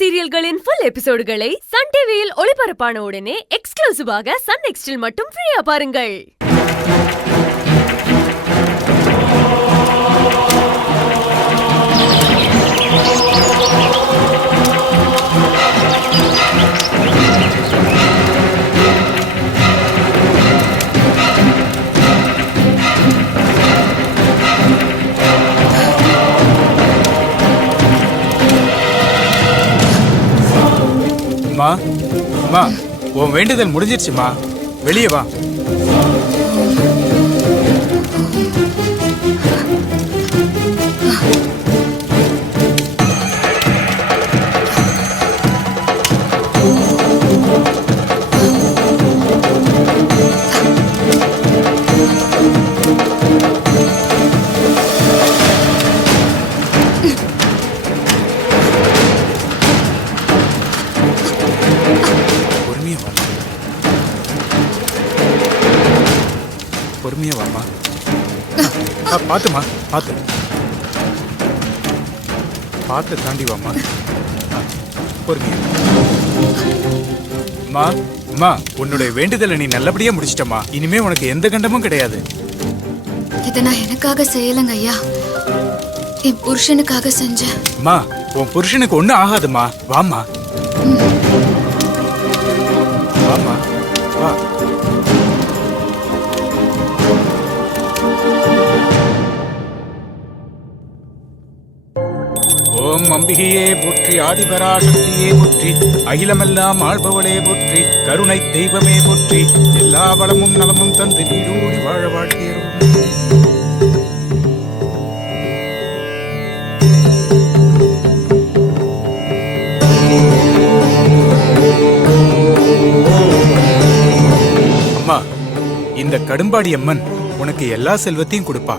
சீரியல்களின் full எபிசோடுகளை Sun டிவியில் ஒளிபரப்பான உடனே எக்ஸ்க்ளூசிவாக சன் நெக்ஸ்டில் மட்டும் ஃப்ரீயா பாருங்கள். அம்மா, உன் வேண்டுதல் முடிஞ்சிருச்சுமா. வெளியே வா. பொறுமையா வாமா. பாத்துமா, பாத்து பாத்து தாண்டி வாமா. பொறுமையா. அம்மா, உன்னுடைய வேண்டுதலை நீ நல்லபடியா முடிச்சிட்டமா. இனிமே உனக்கு எந்த கண்டமும் கிடையாது. இதை நான் எனக்காக செய்யலங்க ஐயா, என் புருஷனுக்காக செஞ்சேன். அம்மா, உன் புருஷனுக்கு ஒண்ணும் ஆகாதுமா. வாமா வாமா வா. ஓம் அம்பிகையே போற்றி, ஆதிபராசக்தியே போற்றி, அகிலமெல்லாம் ஆள்பவளே போற்றி, கருணை தெய்வமே போற்றி, எல்லா வளமும் நலமும் தந்து நீடூடி வாழ வாழ்கிறோம். அம்மா, இந்த கடும்பாடி அம்மன் உனக்கு எல்லா செல்வத்தையும் கொடுப்பா.